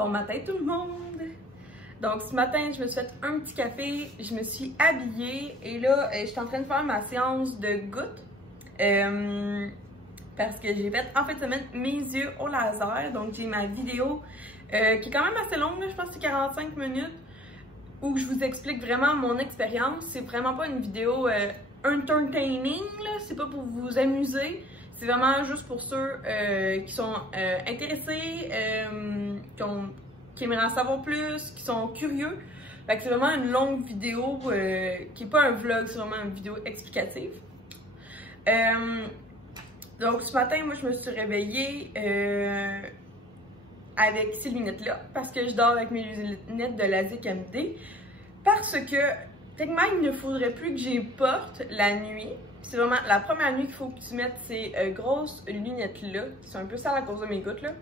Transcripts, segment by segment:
Bon matin tout le monde! Donc ce matin, je me suis fait un petit café, je me suis habillée et là, je suis en train de faire ma séance de gouttes parce que j'ai fait en fin de semaine mes yeux au laser. Donc j'ai ma vidéo qui est quand même assez longue, là, je pense que c'est 45 minutes où je vous explique vraiment mon expérience. C'est vraiment pas une vidéo entertaining, c'est pas pour vous amuser. C'est vraiment juste pour ceux qui sont intéressés, qui aimeraient en savoir plus, qui sont curieux. Fait que c'est vraiment une longue vidéo qui n'est pas un vlog, c'est vraiment une vidéo explicative. Donc ce matin, moi je me suis réveillée avec ces lunettes-là parce que je dors avec mes lunettes de LASIK MD parce que techniquement il ne faudrait plus que j'y porte la nuit. C'est vraiment la première nuit qu'il faut que tu mettes ces grosses lunettes-là, qui sont un peu sales à cause de mes gouttes là.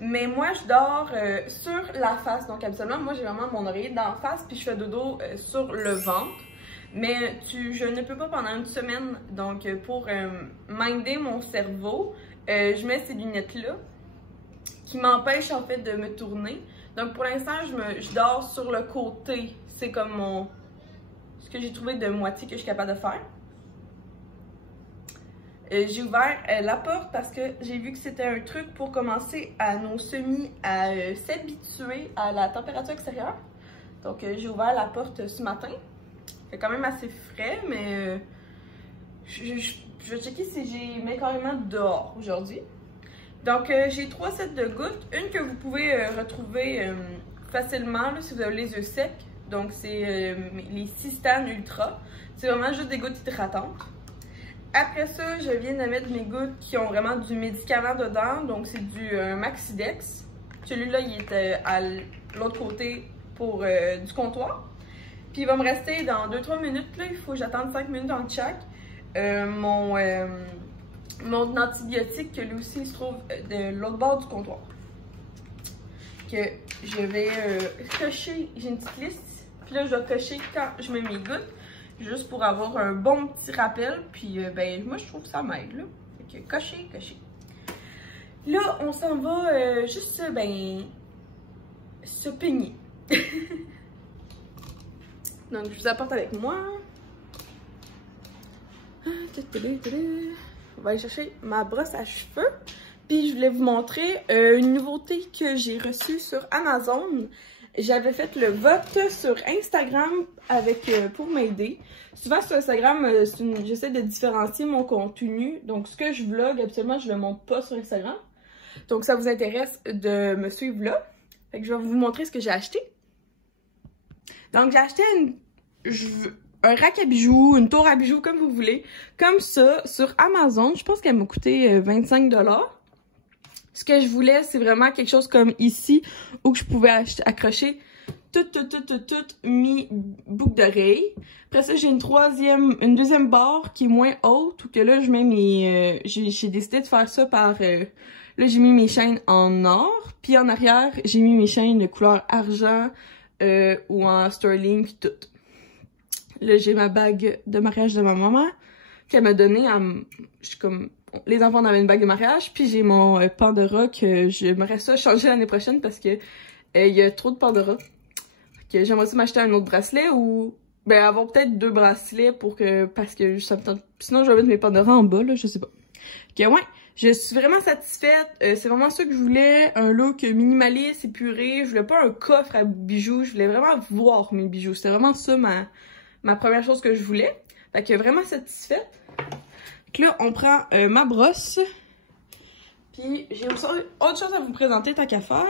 Mais moi, je dors sur la face. Donc, habituellement, moi, j'ai vraiment mon oreiller d'en face, puis je fais dodo sur le ventre. Mais je ne peux pas pendant une semaine. Donc, pour minder mon cerveau, je mets ces lunettes-là qui m'empêchent en fait de me tourner. Donc, pour l'instant, je dors sur le côté. C'est comme ce que j'ai trouvé de moitié que je suis capable de faire. J'ai ouvert la porte parce que j'ai vu que c'était un truc pour commencer à nos semis à s'habituer à la température extérieure. Donc j'ai ouvert la porte ce matin. Il fait quand même assez frais, mais je vais checker si j'ai mis carrément dehors aujourd'hui. Donc j'ai 3 sets de gouttes. Une que vous pouvez retrouver facilement là, si vous avez les yeux secs. Donc c'est les Systane Ultra. C'est vraiment juste des gouttes hydratantes. Après ça, je viens de mettre mes gouttes qui ont vraiment du médicament dedans. Donc, c'est du Maxidex. Celui-là, il est à l'autre côté pour du comptoir. Puis, il va me rester dans 2-3 minutes. Là, il faut que j'attende 5 minutes en chaque. Mon antibiotique, que lui aussi, il se trouve de l'autre bord du comptoir. Que je vais cocher. J'ai une petite liste. Puis là, je vais cocher quand je mets mes gouttes. Juste pour avoir un bon petit rappel. Puis, ben, moi, je trouve que ça m'aide, là. Fait que, cocher. Là, on s'en va juste, ben, se peigner. Donc, je vous apporte avec moi. On va aller chercher ma brosse à cheveux. Puis, je voulais vous montrer une nouveauté que j'ai reçue sur Amazon. J'avais fait le vote sur Instagram pour m'aider. Souvent sur Instagram, j'essaie de différencier mon contenu. Donc ce que je vlog, absolument, je le montre pas sur Instagram. Donc ça vous intéresse de me suivre là. Fait que je vais vous montrer ce que j'ai acheté. Donc j'ai acheté un rack à bijoux, une tour à bijoux, comme vous voulez. Comme ça, sur Amazon. Je pense qu'elle m'a coûté 25 $. Ce que je voulais, c'est vraiment quelque chose comme ici, où je pouvais accrocher toutes mes boucles d'oreilles. Après ça, j'ai une deuxième barre qui est moins haute, où que là, je mets mes... j'ai décidé de faire ça par... là, j'ai mis mes chaînes en or, puis en arrière, j'ai mis mes chaînes de couleur argent ou en sterling, puis tout. Là, j'ai ma bague de mariage de ma maman, qu'elle m'a donnée je suis comme... Les enfants avaient une bague de mariage, puis j'ai mon Pandora que j'aimerais ça changer l'année prochaine parce que il y a trop de Pandora. J'aimerais ça m'acheter un autre bracelet ou ben avoir peut-être 2 bracelets parce que ça me tente. Sinon je vais mettre mes Pandora en bas là, je sais pas. Ouais, je suis vraiment satisfaite. C'est vraiment ça que je voulais, un look minimaliste, épuré. Je voulais pas un coffre à bijoux, je voulais vraiment voir mes bijoux. C'était vraiment ça ma première chose que je voulais. Fait que vraiment satisfaite. Donc là, on prend ma brosse. Puis, j'ai aussi autre chose à vous présenter, tant qu'à faire.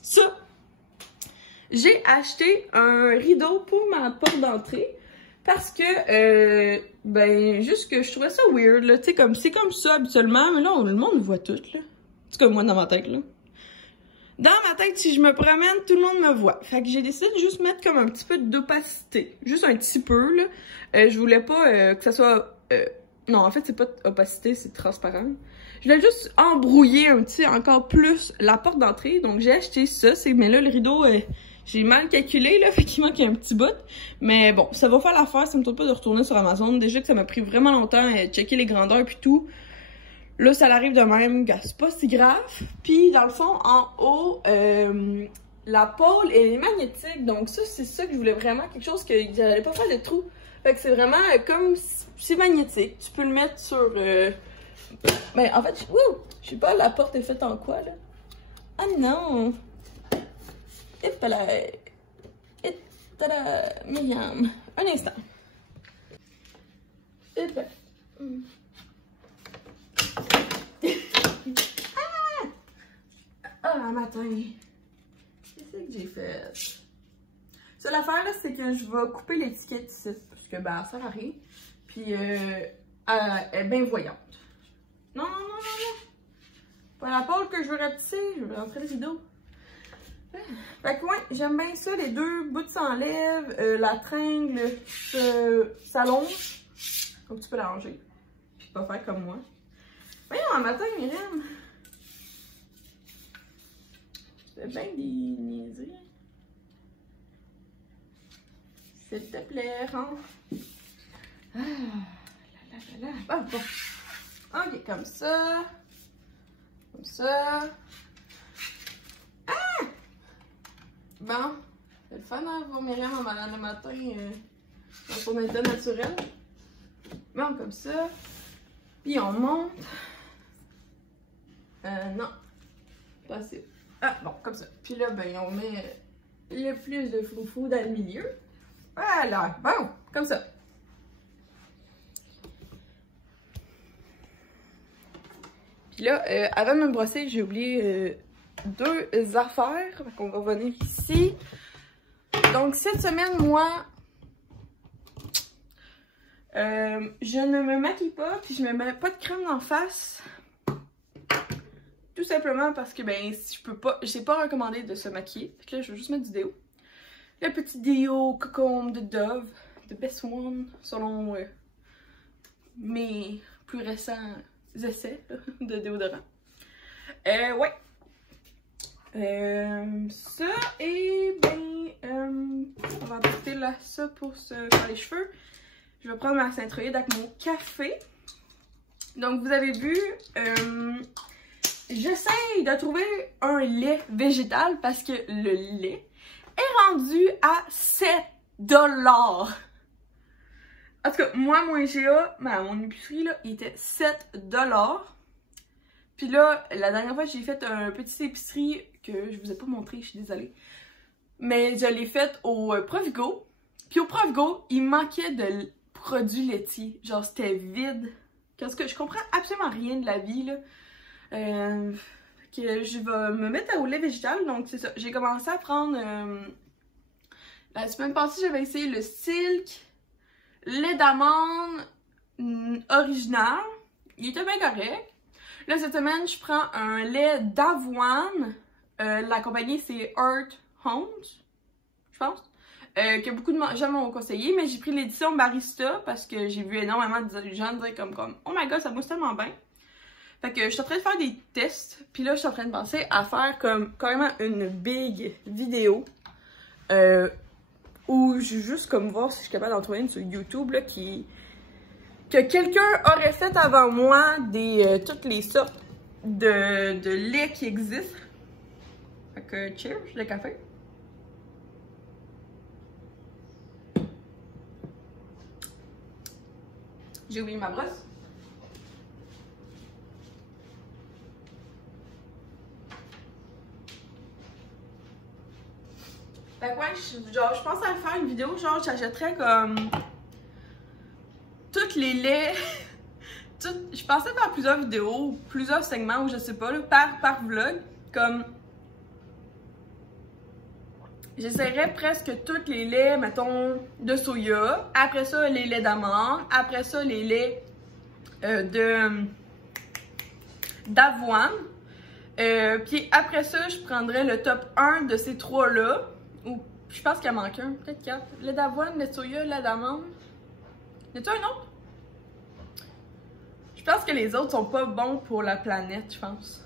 Ça! J'ai acheté un rideau pour ma porte d'entrée. Parce que, ben, juste que je trouvais ça weird, là. Tu sais, c'est comme ça habituellement. Mais là, le monde voit tout, là. C'est comme moi dans ma tête, là. Dans ma tête, si je me promène, tout le monde me voit. Fait que j'ai décidé de juste mettre comme un petit peu d'opacité. Juste un petit peu, là. Je voulais pas que ça soit... non, en fait, c'est pas opacité, c'est transparent. Je voulais juste embrouiller un petit, encore plus, la porte d'entrée. Donc, j'ai acheté ça. Mais là, le rideau, j'ai mal calculé, là. Fait qu'il manque un petit bout. Mais bon, ça va faire l'affaire. Ça me tente pas de retourner sur Amazon. Déjà que ça m'a pris vraiment longtemps à checker les grandeurs puis tout. là, ça arrive de même, c'est pas si grave. Puis, dans le fond, en haut, la pôle, elle est magnétique. Donc, ça, c'est ça que je voulais vraiment, quelque chose que j'allais pas faire de trou. Fait que c'est vraiment comme, c'est magnétique. Tu peux le mettre sur... Ben, en fait, je sais pas, la porte est faite en quoi, là? Ah non! Et voilà! Et tada! Myriam! Un instant! Et ben... Ah, matin! Qu'est-ce que j'ai fait? Ça, l'affaire, là, c'est que je vais couper l'étiquette ici, parce que, ben, ça sert à rien. Puis, elle est bien voyante. Non, non, non, non, non! Pas la pôle que je veux rapetisser, je veux rentrer les rideaux. Fait que, ouais, j'aime bien ça, les deux bouts s'enlèvent, la tringle s'allonge. Donc, tu peux la ranger. Puis, pas faire comme moi. Voyons, un matin, Myriam! C'est bien des niaiseries. S'il te plaît, hein? Ah, là. Ah, bon. Ok, comme ça. Comme ça. Ah! Bon. C'est le fun, hein, voir Myriam en malade le matin dans son état naturel. Bon, comme ça. Puis on monte. Non. Pas assez. Ah, bon, comme ça. Puis là, ben, on met le plus de froufrou dans le milieu. Voilà. Bon, comme ça. Puis là, avant de me brosser, j'ai oublié deux affaires. Donc, on va revenir ici. Donc, cette semaine, moi, je ne me maquille pas, puis je me mets pas de crème d'en face. Tout simplement parce que, ben, si je peux pas, j'ai pas recommandé de se maquiller. Fait que là, je vais juste mettre du déo. Le petit déo Cocombe de Dove, de Best One, selon mes plus récents essais là, de déodorant. Ouais. Ça, et ben, on va apporter là ça pour se faire les cheveux. Je vais prendre ma cintrouillade avec mon café. Donc, vous avez vu, j'essaye de trouver un lait végétal parce que le lait est rendu à 7 $. En tout cas, moi, mon IGA, mon épicerie, là, il était 7 $. Puis là, la dernière fois, j'ai fait un petit épicerie que je vous ai pas montré, je suis désolée. Mais je l'ai fait au Provigo. Puis au Provigo, il manquait de produits laitiers. Genre, c'était vide. Parce que je comprends absolument rien de la vie, là. Que je vais me mettre au lait végétal. Donc, c'est ça. J'ai commencé à prendre... la semaine passée, j'avais essayé le Silk lait d'amande original. Il était bien correct. Là, cette semaine, je prends un lait d'avoine. La compagnie, c'est Earth Homes, je pense. Que beaucoup de gens m'ont conseillé, mais j'ai pris l'édition Barista parce que j'ai vu énormément de gens dire comme oh my god, ça mousse tellement bien. Fait que je suis en train de faire des tests, puis là je suis en train de penser à faire comme carrément une big vidéo où je vais juste comme voir si je suis capable d'en trouver une sur YouTube là, que quelqu'un aurait fait avant moi des toutes les sortes de lait qui existent. Fait que cheers, le café. J'ai oublié ma brosse. Fait que ouais, je pense à faire une vidéo, genre j'achèterais comme toutes les laits. Je pensais faire plusieurs vidéos, plusieurs segments ou je sais pas, là, par vlog. Comme j'essaierais presque tous les laits, mettons, de soya. Après ça, les laits d'amande. Après ça, les laits d'avoine. Puis après ça, je prendrais le top 1 de ces trois-là. Ou je pense qu'il en manque un, peut-être 4. Lait d'avoine, lait de soya, lait d'amande. Y a-t-il un autre? Je pense que les autres sont pas bons pour la planète, je pense.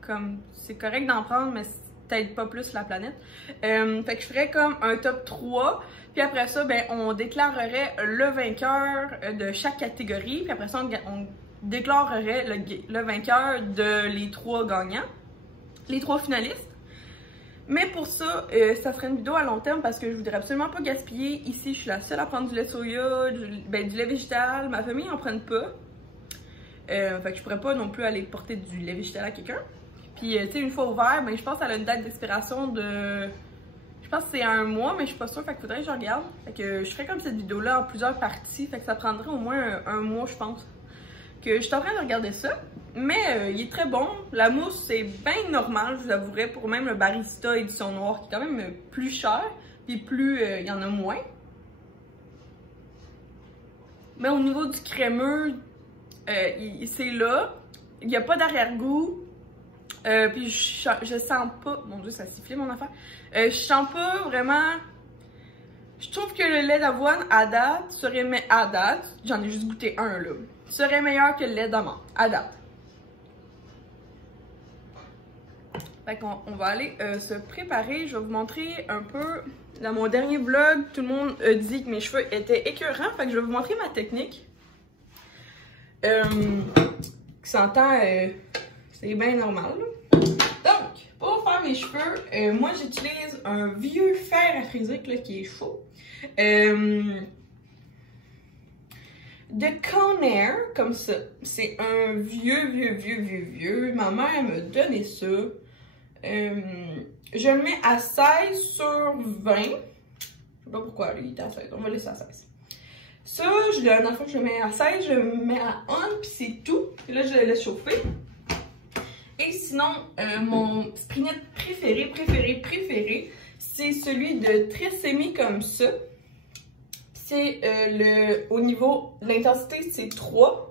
Comme, c'est correct d'en prendre, mais peut-être pas plus la planète. Fait que je ferais comme un top 3. Puis après ça, ben, on déclarerait le vainqueur de chaque catégorie. Puis après ça, on déclarerait le vainqueur de les 3 gagnants, les 3 finalistes. Mais pour ça, ça serait une vidéo à long terme parce que je voudrais absolument pas gaspiller. Ici, je suis la seule à prendre du lait soya, du lait végétal. Ma famille n'en prenne pas. Fait que je pourrais pas non plus aller porter du lait végétal à quelqu'un. Puis, tu sais, une fois ouvert, ben, je pense qu'elle a une date d'expiration de... Je pense que c'est 1 mois, mais je suis pas sûre. Fait qu'il faudrait que je regarde. Fait que je ferais comme cette vidéo-là en plusieurs parties. Fait que ça prendrait au moins un mois, je pense. Que je suis en train de regarder ça. Mais il est très bon. La mousse, c'est bien normal, je vous avouerais, pour même le barista édition noire, qui est quand même plus cher, puis plus il y en a moins. Mais au niveau du crémeux, c'est là. Il n'y a pas d'arrière-goût. Puis je sens pas... Mon Dieu, ça sifflait mon affaire. Je sens pas vraiment... Je trouve que le lait d'avoine à date serait... À date, j'en ai juste goûté un là. Serait meilleur que le lait d'amande, à date. Fait qu'on va aller se préparer. Je vais vous montrer un peu. Dans mon dernier vlog, tout le monde a dit que mes cheveux étaient écœurants. Fait que je vais vous montrer ma technique. Qui s'entend, c'est bien normal. Donc, pour faire mes cheveux, moi j'utilise un vieux fer à friser là, qui est chaud. De Conair, comme ça. C'est un vieux. Ma mère m'a donné ça. Je le mets à 16 sur 20. Je sais pas pourquoi, lui, il est à 16. On va laisser à 16. Ça, la dernière fois que je le mets à 16, je le mets à on, puis c'est tout. Et là, je le laisse chauffer. Et sinon, mon sprinette préféré, c'est celui de Tresemme comme ça. C'est au niveau de l'intensité, c'est 3.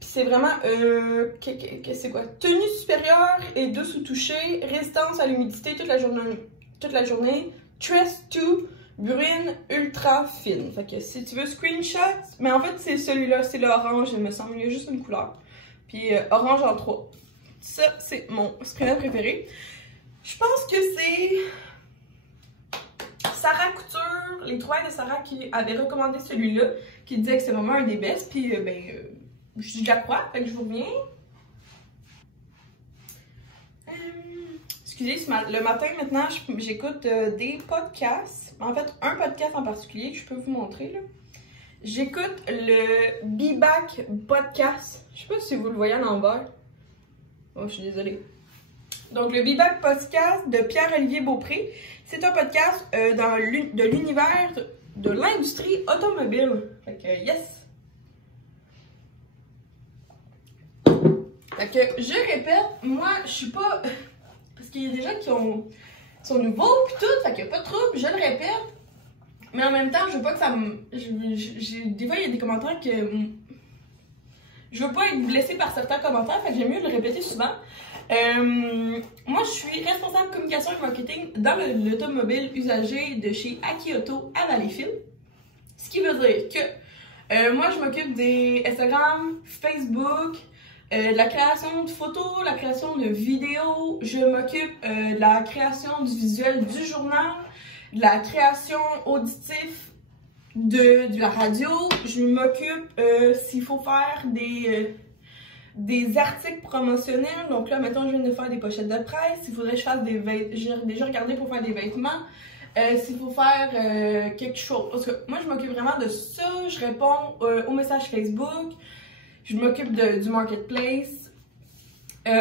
Puis c'est vraiment, c'est quoi? Tenue supérieure et douce au toucher, résistance à l'humidité toute la journée, Tress 2, brune ultra fine. Fait que si tu veux screenshot, mais en fait c'est celui-là, c'est l'orange, il me semble, il y a juste une couleur. Puis orange en 3. Ça, c'est mon spray préféré. Je pense que c'est Sarah Couture, les trouvailles de Sarah qui avait recommandé celui-là, qui disait que c'est vraiment un des best, puis je la crois, fait que je vous reviens. Excusez, le matin maintenant, j'écoute des podcasts. En fait, un podcast en particulier que je peux vous montrer là. J'écoute le Be-Back podcast. Je sais pas si vous le voyez en envers. Oh, je suis désolée. Donc, le Be-Back podcast de Pierre-Olivier Beaupré. C'est un podcast de l'univers de l'industrie automobile. Fait que, yes! Fait que, je répète, moi, je suis pas... Parce qu'il y a des gens qui sont nouveaux pis tout, fait qu'il n'y a pas de trouble, je le répète. Mais en même temps, je veux pas que ça me... Des fois, il y a des commentaires que... Je veux pas être blessée par certains commentaires, fait que j'aime mieux le répéter souvent. Moi, je suis responsable communication et marketing dans l'automobile usagé de chez Aki Auto à Valleyfield. Ce qui veut dire que moi, je m'occupe des Instagram, Facebook, de la création de photos, la création de vidéos. Je m'occupe de la création du visuel du journal, de la création auditive de la radio. Je m'occupe s'il faut faire des articles promotionnels. Donc là, mettons, je viens de faire des pochettes de presse. S'il faudrait que je fasse des vêtements, j'ai déjà regardé pour faire des vêtements. S'il faut faire quelque chose. Parce que moi, je m'occupe vraiment de ça. Je réponds aux messages Facebook. Je m'occupe du marketplace.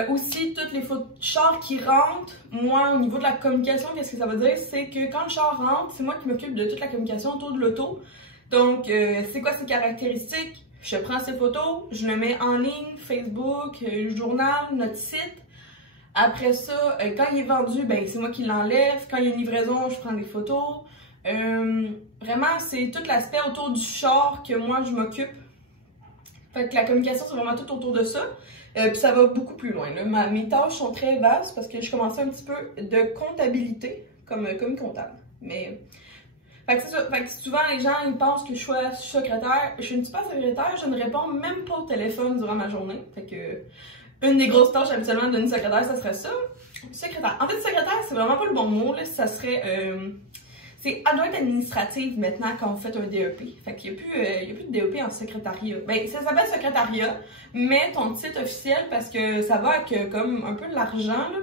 Aussi, toutes les photos de char qui rentrent. Moi, au niveau de la communication, qu'est-ce que ça veut dire? C'est que quand le char rentre, c'est moi qui m'occupe de toute la communication autour de l'auto. Donc, c'est quoi ses caractéristiques? Je prends ces photos, je les mets en ligne, Facebook, journal, notre site. Après ça, quand il est vendu, ben c'est moi qui l'enlève. Quand il y a une livraison, je prends des photos. Vraiment, c'est tout l'aspect autour du char que moi, je m'occupe. Fait que la communication, c'est vraiment tout autour de ça. Puis ça va beaucoup plus loin. Là. Mes tâches sont très vastes parce que je commençais un petit peu de comptabilité comme comptable. Mais... Fait que c'est ça. Fait que souvent, les gens, ils pensent que je suis secrétaire. Je ne suis pas secrétaire, je ne réponds même pas au téléphone durant ma journée. Fait que, une des grosses tâches habituellement d'une secrétaire, ça serait ça. Secrétaire. En fait, secrétaire, c'est vraiment pas le bon mot, là. Ça serait, c'est adjointe administrative maintenant quand vous faites un DEP. Fait qu'il n'y a plus de DEP en secrétariat. Ben, ça s'appelle secrétariat, mais ton titre officiel, parce que ça va avec comme un peu de l'argent, là.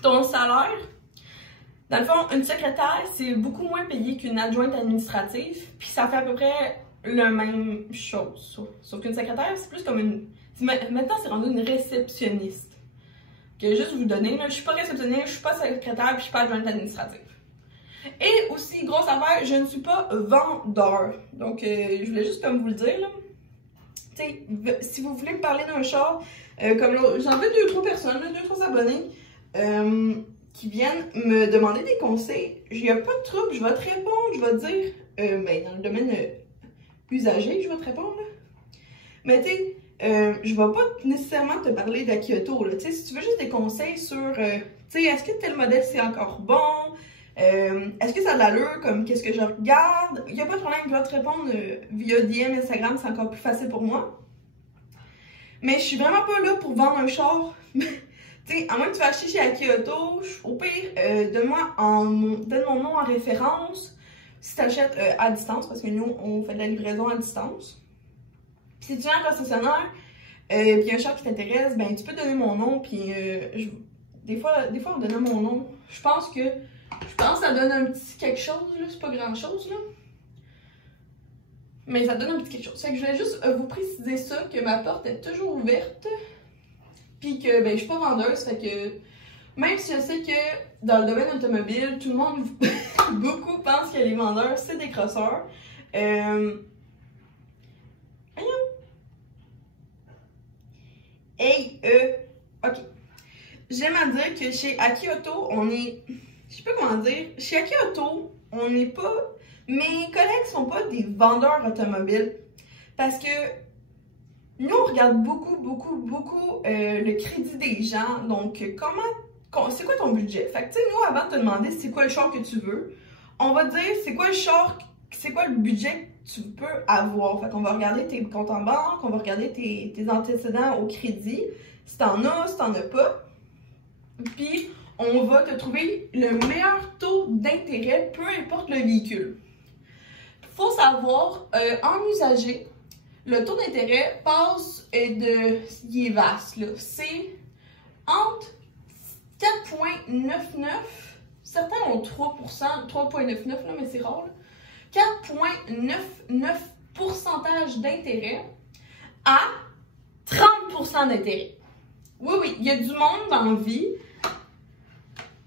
Ton salaire, dans le fond, une secrétaire, c'est beaucoup moins payé qu'une adjointe administrative, puis ça fait à peu près la même chose. Sauf qu'une secrétaire, c'est plus comme une... Maintenant, c'est rendu une réceptionniste. Que juste vous donner, là, je suis pas réceptionniste, je suis pas secrétaire, puis je suis pas adjointe administrative. Et aussi, grosse affaire, je ne suis pas vendeur. Donc, je voulais juste comme vous le dire, là. Tu sais, si vous voulez me parler d'un char, comme là, j'en veux 2-3 personnes, 2-3 abonnés, qui viennent me demander des conseils. Il n'y a pas de trouble, je vais te répondre, je vais te dire, ben, dans le domaine usager, je vais te répondre, là. Mais tu sais, je vais pas nécessairement te parler d'Aki Auto, là. Tu sais, si tu veux juste des conseils sur, tu sais, est-ce que tel modèle c'est encore bon? Est-ce que ça a de l'allure, comme qu'est-ce que je regarde? Il n'y a pas de problème, je vais te répondre via DM, Instagram, c'est encore plus facile pour moi. Mais je suis vraiment pas là pour vendre un char. Tu sais, à moins que tu vas acheter chez Aki Auto, au pire, donne mon nom en référence si tu achètes à distance, parce que nous, on fait de la livraison à distance. Puis si tu viens en concessionnaire, puis un char qui t'intéresse, ben tu peux donner mon nom, puis des fois, en donnant mon nom, je pense que ça donne un petit quelque chose, là, c'est pas grand chose, là. Mais ça donne un petit quelque chose. Fait que je voulais juste vous préciser ça, que ma porte est toujours ouverte, puis que, ben, je suis pas vendeuse, fait que, même si je sais que dans le domaine automobile, tout le monde, beaucoup pensent que les vendeurs, c'est des crosseurs. Hey, ok. J'aime à dire que chez Aki Auto, on est... Je sais pas comment dire. Chez Aki Auto, on n'est pas... Mes collègues sont pas des vendeurs automobiles. Parce que nous, on regarde beaucoup le crédit des gens. Donc, c'est quoi ton budget? Fait que, tu sais, nous, avant de te demander c'est quoi le char que tu veux, on va te dire c'est quoi le char, c'est quoi le budget que tu peux avoir. Fait qu'on va regarder tes comptes en banque, on va regarder tes antécédents au crédit, si t'en as, si t'en as pas. Puis, on va te trouver le meilleur taux d'intérêt, peu importe le véhicule. Faut savoir, en usager, le taux d'intérêt passe il est vaste, là. C'est entre 4,99, certains ont 3%, 3,99, là, mais c'est rare, 4,99% d'intérêt à 30% d'intérêt. Oui, il y a du monde dans la vie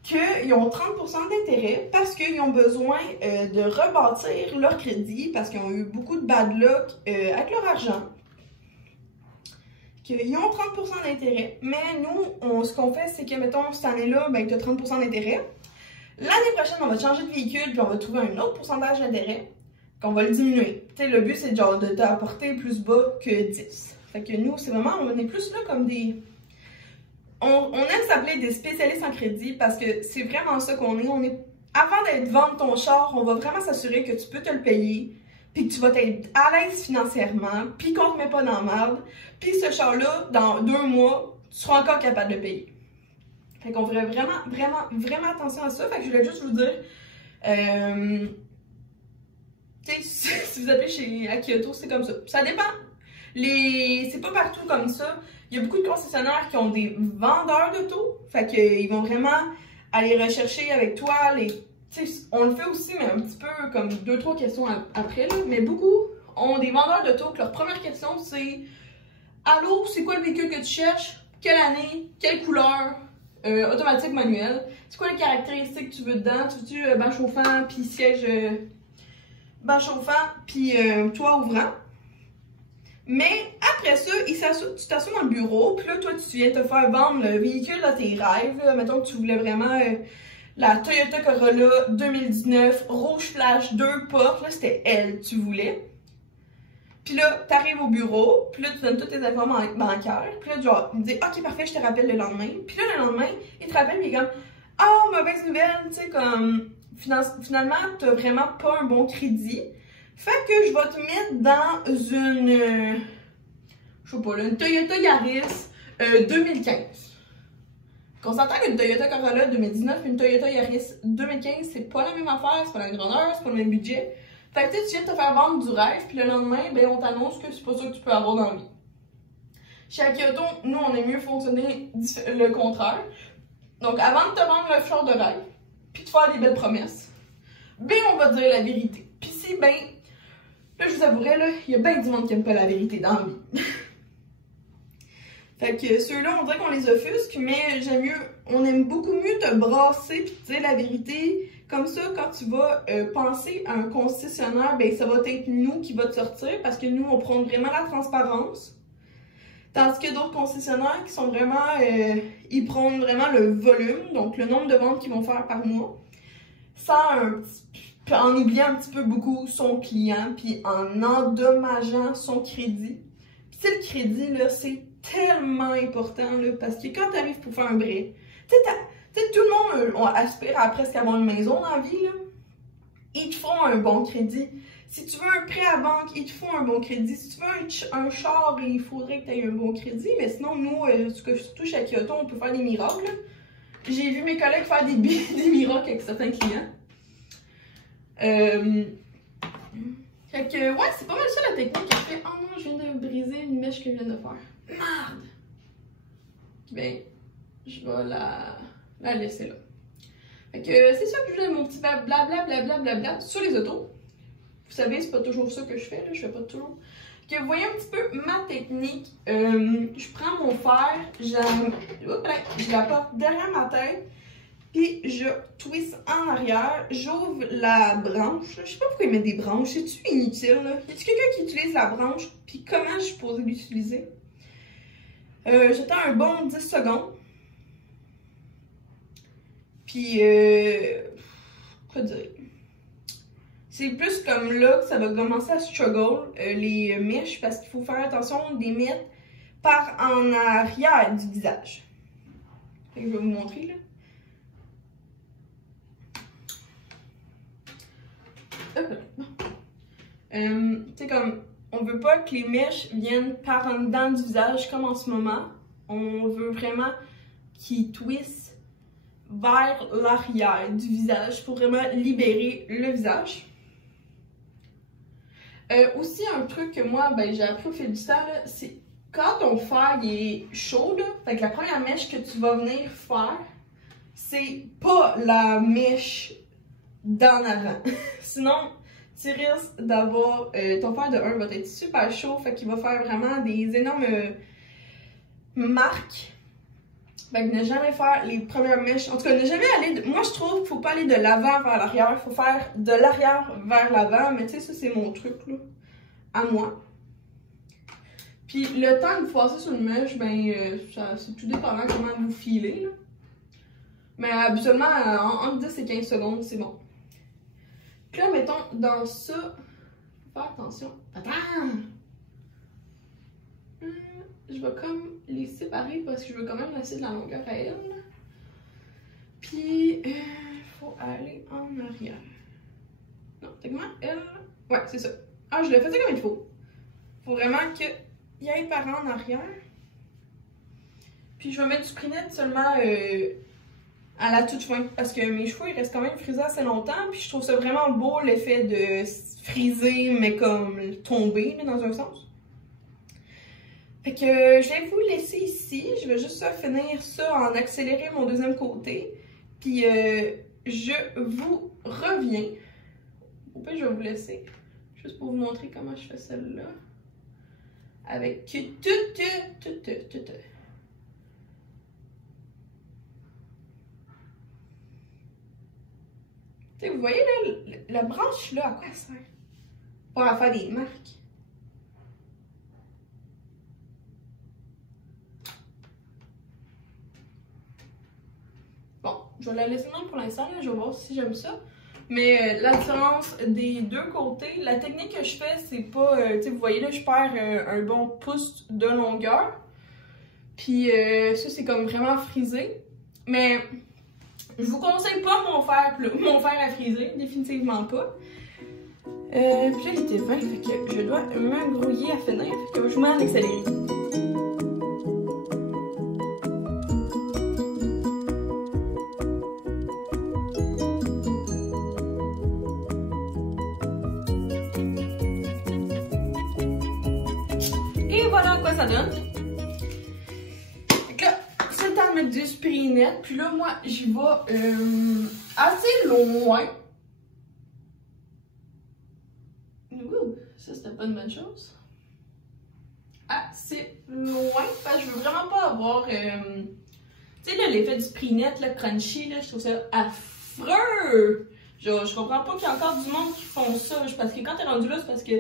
qu'ils ont 30% d'intérêt parce qu'ils ont besoin de rebâtir leur crédit, parce qu'ils ont eu beaucoup de bad luck avec leur argent. Qu'ils ont 30% d'intérêt. Mais nous, ce qu'on fait, c'est que, mettons, cette année-là, ben, tu as 30% d'intérêt. L'année prochaine, on va changer de véhicule, puis on va trouver un autre pourcentage d'intérêt, qu'on va le diminuer. Tu sais, le but, c'est genre de t'apporter plus bas que 10. Fait que nous, c'est vraiment, on est plus là comme des... On aime s'appeler des spécialistes en crédit parce que c'est vraiment ça qu'on est. Avant d'être vendre ton char, on va vraiment s'assurer que tu peux te le payer, puis que tu vas être à l'aise financièrement, puis qu'on te met pas dans la merde. Puis ce char-là, dans 2 mois, tu seras encore capable de payer. Fait qu'on ferait vraiment attention à ça. Fait que je voulais juste vous dire, tu sais, si vous appelez chez Aki Auto, c'est comme ça. Ça dépend. C'est pas partout comme ça. Il y a beaucoup de concessionnaires qui ont des vendeurs d'auto. Fait qu'ils vont vraiment aller rechercher avec toi on le fait aussi, mais un petit peu comme 2-3 questions après, là. Mais beaucoup ont des vendeurs d'auto que leur première question, c'est « Allô, c'est quoi le véhicule que tu cherches? Quelle année? Quelle couleur? Automatique, manuel? C'est quoi les caractéristiques que tu veux dedans? Tu veux-tu banc chauffant, puis siège banc chauffant, puis toit ouvrant? » Mais après ça, tu t'assois dans le bureau, puis là, toi, tu viens te faire vendre le véhicule à tes rêves. Là. Mettons que tu voulais vraiment la Toyota Corolla 2019, rouge flash, 2 portes. Là, c'était elle, tu voulais. Puis là, tu arrives au bureau, puis là, tu donnes toutes tes informations bancaires. Puis là, genre, il me dit « Ok, parfait, je te rappelle le lendemain. » Puis là, le lendemain, il te rappelle, puis il est comme « Ah, oh, mauvaise nouvelle, tu sais, comme finalement, tu n'as vraiment pas un bon crédit. » Fait que je vais te mettre dans une, je sais pas là, une Toyota Yaris 2015. Qu'on s'entend qu'une Toyota Corolla 2019 et une Toyota Yaris 2015, c'est pas la même affaire, c'est pas la même grandeur, c'est pas le même budget. Fait que tu viens de te faire vendre du rêve, puis le lendemain, ben on t'annonce que c'est pas ça que tu peux avoir dans la vie. Chez Aki Auto, nous, on aime mieux fonctionner le contraire. Donc, avant de te vendre le char de rêve, puis de faire des belles promesses, ben on va te dire la vérité. Puis si, ben, là, je vous avouerai, là, il y a bien du monde qui aime pas la vérité dans la vie. Fait que ceux-là, on dirait qu'on les offusque, mais j'aime mieux, on aime beaucoup mieux te brasser puis te dire la vérité. Comme ça, quand tu vas penser à un concessionnaire, ben ça va être nous qui va te sortir parce que nous, on prend vraiment la transparence. Tandis que d'autres concessionnaires qui sont vraiment, ils prennent vraiment le volume, donc le nombre de ventes qu'ils vont faire par mois, en oubliant un petit peu beaucoup son client, puis en endommageant son crédit. Puis le crédit, là, c'est tellement important, là, parce que quand tu arrives pour faire un prêt, tu sais, tout le monde aspire à presque avoir une maison dans la vie, là. Ils te font un bon crédit. Si tu veux un prêt à banque, ils te font un bon crédit. Si tu veux un char, il faudrait que tu aies un bon crédit. Mais sinon, nous, surtout chez Aki Auto, on peut faire des miracles. J'ai vu mes collègues faire des miracles avec certains clients. Fait que, ouais, c'est pas mal ça la technique que je fais. Oh non, je viens de briser une mèche que je viens de faire. Merde! Ben, je vais la laisser là. Fait que c'est ça que je fais mon petit blablabla sur les autos. Vous savez, c'est pas toujours ça que je fais, là, je fais pas toujours. Fait que vous voyez un petit peu ma technique. Je prends mon fer, je la porte derrière ma tête, puis je twist en arrière, j'ouvre la branche. Je sais pas pourquoi ils mettent des branches, c'est-tu inutile, là? Y a-t-il quelqu'un qui utilise la branche, puis comment je suis supposée l'utiliser? J'attends un bon 10 secondes. Puis, quoi dire? C'est plus comme là que ça va commencer à struggle, les mèches, parce qu'il faut faire attention de les mettre par en arrière du visage. Fait que je vais vous montrer, là. Hop là. Tu sais, comme, on veut pas que les mèches viennent par en dedans du visage comme en ce moment. On veut vraiment qu'ils twistent vers l'arrière du visage pour vraiment libérer le visage. Aussi, un truc que moi, ben, j'ai appris au fil du temps, c'est quand ton fer il est chaud, là, fait que la première mèche que tu vas venir faire, c'est pas la mèche d'en avant. Sinon, tu risques d'avoir ton fer de 1 va être super chaud, fait qu'il va faire vraiment des énormes marques. Fait que ne jamais faire les premières mèches. En tout cas, ne jamais aller. Moi, je trouve qu'il faut pas aller de l'avant vers l'arrière. Il faut faire de l'arrière vers l'avant. Mais tu sais, ça, c'est mon truc, là. À moi. Puis, le temps de vous passer sur une mèche, ben, c'est tout dépendant comment vous filez, là. Mais habituellement, entre 10 et 15 secondes, c'est bon. Puis là, mettons, dans ça, faut faire attention. Attends! Je vais comme les séparer parce que je veux quand même laisser de la longueur à elle. Puis, il faut aller en arrière. Non, techniquement, elle... Ouais, c'est ça. Ah, je l'ai fait comme il faut. Faut vraiment qu'il y ait par en arrière. Puis, je vais mettre du Prinet seulement à la toute fin parce que mes cheveux, ils restent quand même frisés assez longtemps. Puis, je trouve ça vraiment beau l'effet de friser, mais comme tomber, là, dans un sens. Fait que je vais vous laisser ici. Je vais juste finir ça en accélérer mon deuxième côté. Puis je vous reviens. Ou bien je vais vous laisser. Juste pour vous montrer comment je fais celle-là. Avec tout. Vous voyez là, la branche là, à quoi elle sert? Pour en faire des marques. Bon, je vais la laisser même pour l'instant, je vais voir si j'aime ça. Mais la différence des deux côtés, la technique que je fais, c'est pas... tu sais, vous voyez là, je perds un bon pouce de longueur. Puis ça, c'est comme vraiment frisé. Mais je vous conseille pas mon fer à friser, définitivement pas. Puis là, il était 20, fait que je dois m'embrouiller à finir. Fait que je m'en accélère. quoi ça donne. Fait que là, c'est le temps de mettre du spray net. Puis là, moi, j'y vais assez loin. Ouh, ça, c'était pas une bonne chose. Assez loin, parce que je veux vraiment pas avoir... tu sais, là, l'effet du spray net, là, crunchy, là, je trouve ça affreux! Genre, je comprends pas qu'il y a encore du monde qui font ça. Parce que quand t'es rendu là, c'est parce que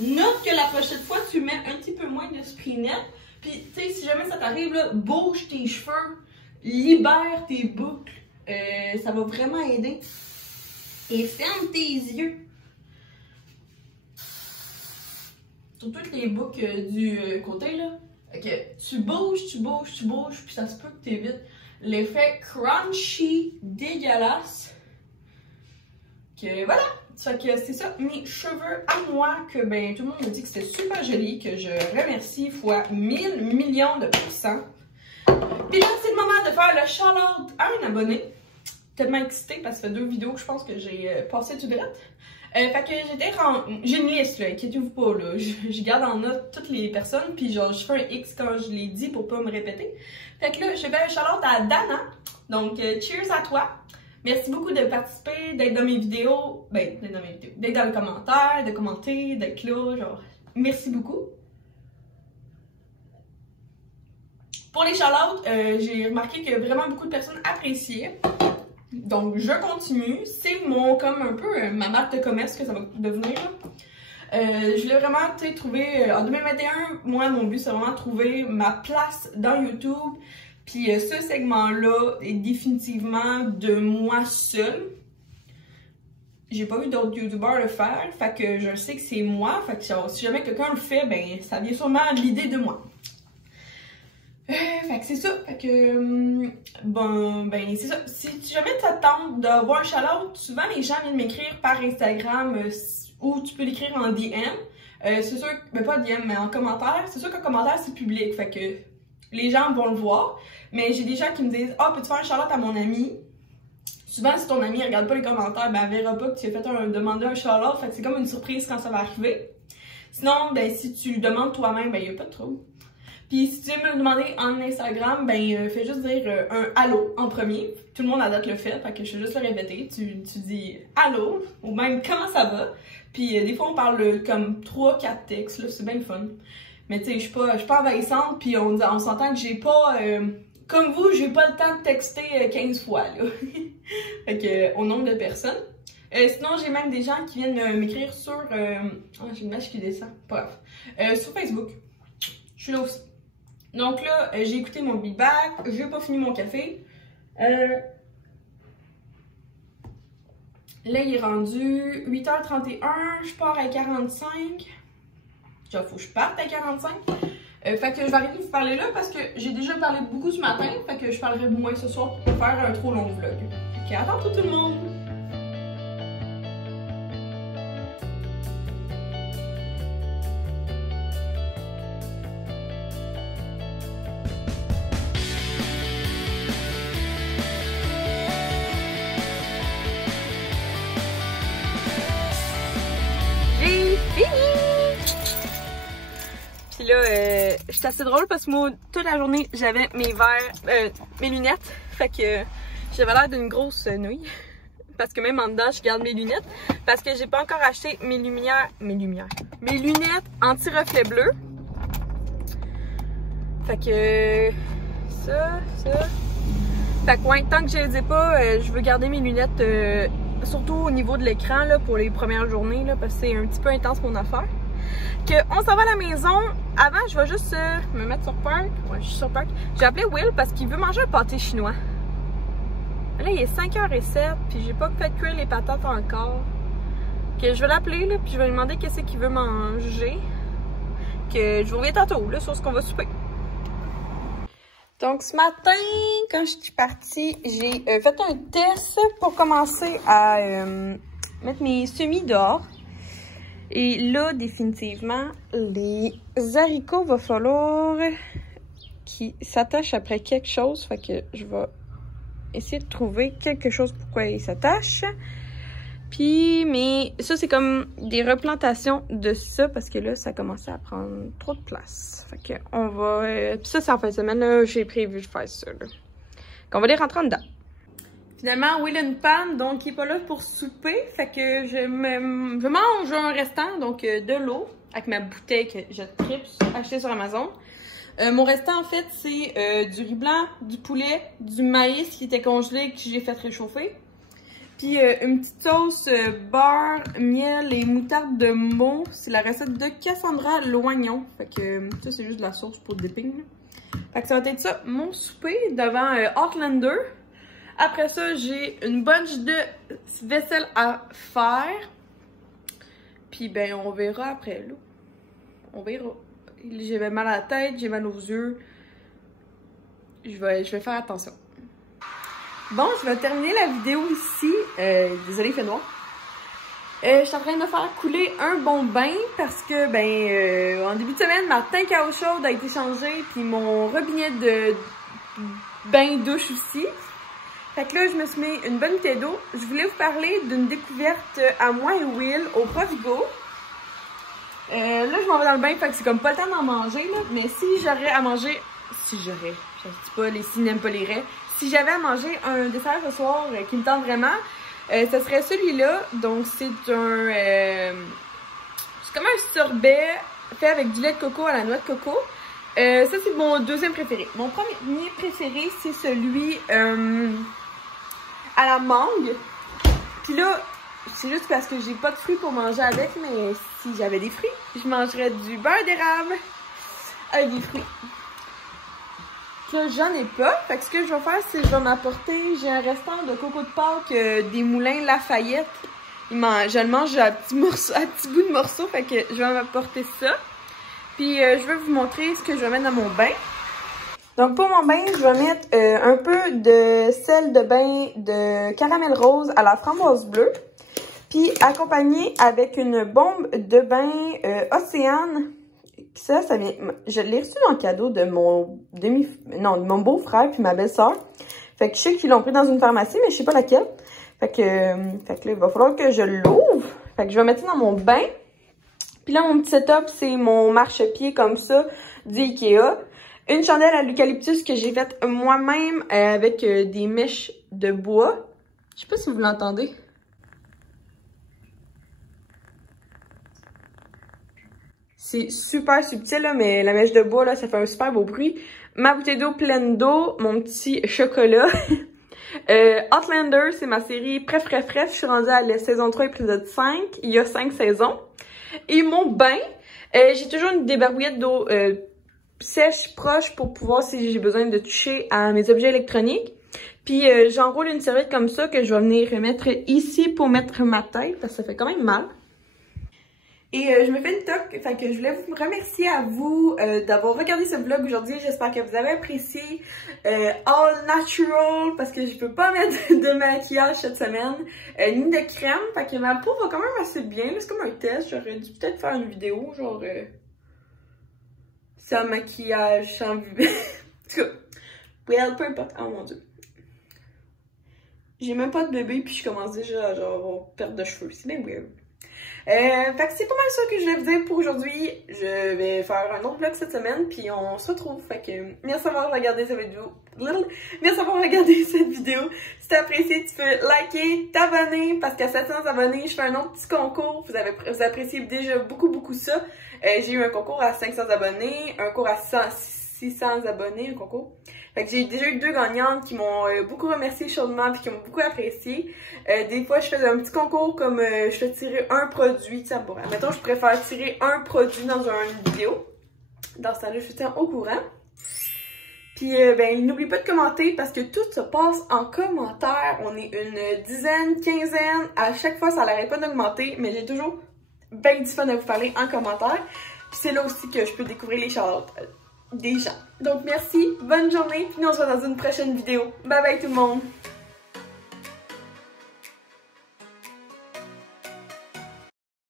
note que la prochaine fois, tu mets un petit peu moins de spray net. Puis, tu sais, si jamais ça t'arrive, là, bouge tes cheveux, libère tes boucles. Ça va vraiment aider. Et ferme tes yeux. Sur toutes les boucles du côté, là. Ok, tu bouges, puis ça se peut que t'évites l'effet crunchy dégueulasse. Que voilà, fait que c'est ça, mes cheveux à moi, que ben tout le monde me dit que c'était super joli, que je remercie fois 1000 millions de %. Puis là, c'est le moment de faire le shout-out à un abonné. Tellement excitée parce que ça fait 2 vidéos que je pense que j'ai passé du direct. Fait que j'ai une liste, là, inquiétez-vous pas, là. Je garde en note toutes les personnes, puis genre, je fais un X quand je l'ai dit pour pas me répéter. Fait que là, je fais un shout-out à Dana. Donc, cheers à toi. Merci beaucoup de participer, d'être dans mes vidéos, d'être dans les commentaires, de commenter, d'être là, genre, merci beaucoup. Pour les shout-outs, j'ai remarqué que vraiment beaucoup de personnes appréciaient. Donc, je continue. C'est comme un peu ma marque de commerce que ça va devenir. Je voulais vraiment, tu sais, trouver, en 2021, moi, mon but, c'est vraiment de trouver ma place dans YouTube. Puis ce segment-là est définitivement de moi seule. J'ai pas vu d'autres youtubeurs le faire, fait que je sais que c'est moi. Fait que si jamais quelqu'un le fait, ben ça vient sûrement à l'idée de moi. Fait que c'est ça. Fait que ben c'est ça. Si jamais ça te tente d'avoir un shout-out, souvent les gens viennent m'écrire par Instagram ou tu peux l'écrire en DM. C'est sûr, ben pas DM, mais en commentaire. C'est sûr qu'en commentaire c'est public, fait que les gens vont le voir. Mais j'ai des gens qui me disent « Ah, peux-tu faire un shout-out à mon ami? » Souvent, si ton ami regarde pas les commentaires, ben elle verra pas que tu as fait demander un shout-out. Fait que c'est comme une surprise quand ça va arriver. Sinon, ben si tu le demandes toi-même, ben y a pas de trouble. Puis si tu veux me le demander en Instagram, ben fais juste dire un « Allô » en premier. Tout le monde à date le fait, fait que je vais juste le répéter. Tu dis « Allô » ou même « Comment ça va? » Puis des fois, on parle comme 3-4 textes, là, c'est bien le fun. Mais tu sais, je suis pas envahissante, puis on s'entend que j'ai pas... comme vous, j'ai pas le temps de texter 15 fois, là. Fait que, au nombre de personnes. Sinon, j'ai même des gens qui viennent m'écrire sur... j'ai une vache qui descend. Bref. Sur Facebook. Je suis là aussi. Donc là, j'ai écouté mon Big Bag. J'ai pas fini mon café. Là, il est rendu 8h31. Je pars à 45. Genre, faut que je parte à 45. Fait que je vais arrêter de vous parler là parce que j'ai déjà parlé beaucoup ce matin. Fait que je parlerai moins ce soir pour pas faire un trop long vlog. Fait que à tantôt tout le monde! J'ai fini! Puis là, j'étais assez drôle parce que moi, toute la journée, j'avais mes verres, mes lunettes. Fait que j'avais l'air d'une grosse nouille. Parce que même en dedans, je garde mes lunettes. Parce que j'ai pas encore acheté mes lunettes anti-reflet bleu. Fait que ça. Fait que ouais, tant que je les ai pas, je veux garder mes lunettes, surtout au niveau de l'écran là, pour les premières journées, là, parce que c'est un petit peu intense mon affaire. Que on s'en va à la maison. Avant, je vais juste me mettre sur Park. Ouais, je suis sur Park. J'ai appelé Will parce qu'il veut manger un pâté chinois. Là, il est 5h07, puis j'ai pas fait cuire les patates encore. Que je vais l'appeler, là, puis je vais lui demander qu'est-ce qu'il veut manger. Que je vous reviens tantôt, là, sur ce qu'on va souper. Donc, ce matin, quand je suis partie, j'ai fait un test pour commencer à mettre mes semis dehors. Et là, définitivement, les haricots, va falloir qu'ils s'attachent après quelque chose. Fait que je vais essayer de trouver quelque chose pourquoi ils s'attachent. Puis, mais ça, c'est comme des replantations de ça parce que là, ça commençait à prendre trop de place. Fait que on va... Puis ça, c'est en fin de semaine, là, j'ai prévu de faire ça, là. Qu'on va les rentrer en dedans. Finalement, Will a une panne, donc il est pas là pour souper. Fait que je mange un restant, donc de l'eau, avec ma bouteille que je tripe achetée sur Amazon. Mon restant, en fait, c'est du riz blanc, du poulet, du maïs qui était congelé, que j'ai fait réchauffer. Puis une petite sauce beurre, miel et moutarde de Meaux. C'est la recette de Cassandra Loignon. Fait que ça, c'est juste de la sauce pour le dipping. Fait que ça va être ça, mon souper devant Outlander. Après ça, j'ai une bunch de vaisselle à faire. Puis ben, on verra après, là. On verra. J'ai mal à la tête, j'ai mal aux yeux. Je vais faire attention. Bon, je vais terminer la vidéo ici. Désolée, il fait noir. Je suis en train de faire couler un bon bain parce que, en début de semaine, ma tank à eau chaude a été changée, puis mon robinet de bain-douche aussi. Fait que là, je me suis mis une bonne bouteille d'eau. Je voulais vous parler d'une découverte à moi et Will au Provigo. Là, je m'en vais dans le bain, fait que c'est comme pas le temps d'en manger, là. Mais si j'aurais à manger... je dis pas les si n'aiment pas les raies. Si j'avais à manger un dessert ce soir qui me tente vraiment, ce serait celui-là. Donc, c'est un... c'est comme un sorbet fait avec du lait de coco à la noix de coco. Ça, c'est mon deuxième préféré. Mon premier préféré, c'est celui à la mangue. Puis là, c'est juste parce que j'ai pas de fruits pour manger avec, mais si j'avais des fruits, je mangerais du beurre d'érable avec des fruits. Là, j'en ai pas. Fait que ce que je vais faire, c'est que je vais m'apporter, j'ai un restant de coco de Pâques des moulins Lafayette. Je le mange à petits bouts de morceaux, fait que je vais m'apporter ça. Puis je vais vous montrer ce que je vais mettre dans mon bain. Donc pour mon bain, je vais mettre un peu de sel de bain de caramel rose à la framboise bleue. Puis accompagné avec une bombe de bain Océane. Ça vient. Je l'ai reçu dans le cadeau de mon beau-frère puis ma belle-sœur. Fait que je sais qu'ils l'ont pris dans une pharmacie, mais je sais pas laquelle. Fait que là, il va falloir que je l'ouvre. Fait que je vais mettre ça dans mon bain. Puis là, mon petit setup, c'est mon marchepied comme ça d'IKEA. Une chandelle à l'eucalyptus que j'ai faite moi-même avec des mèches de bois. Je sais pas si vous l'entendez. C'est super subtil, là, mais la mèche de bois, là, ça fait un super beau bruit. Ma bouteille d'eau pleine d'eau, mon petit chocolat. Outlander, c'est ma série préf. Je suis rendue à la saison 3, épisode 5. Il y a 5 saisons. Et mon bain, j'ai toujours une débarbouillette d'eau sèche, proche, pour pouvoir, si j'ai besoin de toucher à mes objets électroniques. Puis j'enroule une serviette comme ça que je vais venir remettre ici pour mettre ma tête, parce que ça fait quand même mal. Et je me fais une toque, fait que je voulais vous remercier à vous d'avoir regardé ce vlog aujourd'hui. J'espère que vous avez apprécié all natural, parce que je peux pas mettre de maquillage cette semaine, ni de crème. Fait que ma peau va quand même assez bien. C'est comme un test, j'aurais dû peut-être faire une vidéo, genre sans maquillage, sans vue. En tout cas, well, peu importe. Oh mon dieu. J'ai même pas de bébé, puis je commence déjà à genre perdre de cheveux. C'est bien weird. Fait que c'est pas mal ça que je voulais vous dire pour aujourd'hui. Je vais faire un autre vlog cette semaine, puis on se retrouve. Fait que merci d'avoir regardé cette vidéo. Merci d'avoir regardé cette vidéo. Si t'as apprécié, tu peux liker, t'abonner, parce qu'à 700 abonnés, je fais un autre petit concours. Vous appréciez déjà beaucoup ça. J'ai eu un concours à 500 abonnés, un concours à 600 abonnés, un concours. Fait que j'ai déjà eu 2 gagnantes qui m'ont beaucoup remercié chaudement puis qui m'ont beaucoup apprécié. Des fois, je fais un petit concours comme je fais tirer un produit. Bon, admettons, je préfère tirer un produit dans une vidéo. Dans ce temps-là, je vous tiens au courant. Puis, n'oubliez pas de commenter parce que tout se passe en commentaire. On est une dizaine, quinzaine. À chaque fois, ça n'arrête pas d'augmenter, mais j'ai toujours bien du fun à vous parler en commentaire. Puis c'est là aussi que je peux découvrir les shout-outs des gens. Donc merci, bonne journée, puis nous on se voit dans une prochaine vidéo. Bye bye tout le monde!